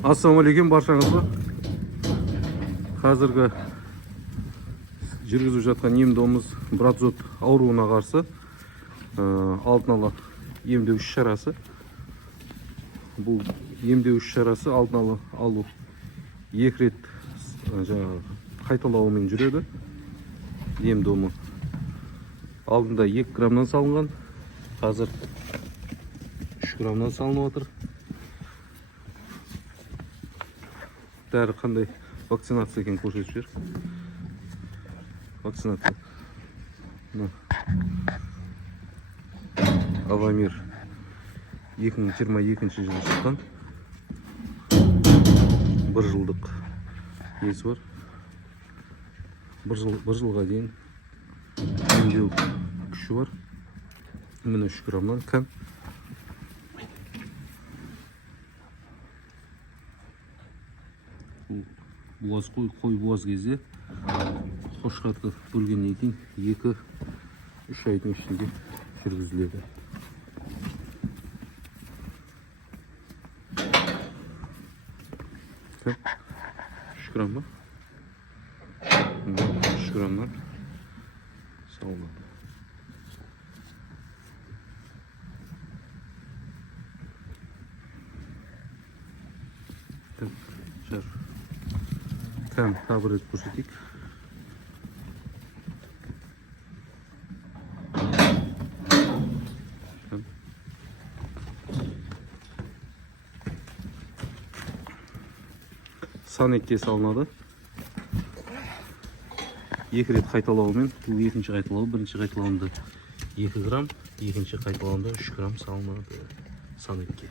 Ассалаумағалейкум баршаңызға. Қазіргі жүргізіп жатқан ем-домымыз братзот ауруына қарсы алдын ала емдеу іс-шарасы. Бұл емдеу іс-шарасы алдын ала алу 2 рет қайталауымен жүреді. Ем-домы алдында 2 граммнан салынған, қазір 3 граммнан салынып отыр. Дәрі қандай вакцинация екен көрсетіп жібер. Вакцинация. Авамир 2022 жылы шыққан. 1 жылдық несі бар. 1 жылға дейін емдеу күші бар. Міне 3 граммнан кәм. Буаз қой буаз кезде қошқарды бөлгеннен кейін 2-3 айдың ішінде жүргізіледі. Кәп 3 грамм ба? 3 граммнан салынады. Кәм табыр етіп көрсетейік. Санекке салынады. 2 рет қайталауымен, бұл 2-ші қайталау, 1-ші қайталауында 2 грамм, 2-ші қайталауында 3 грамм салынады санекке.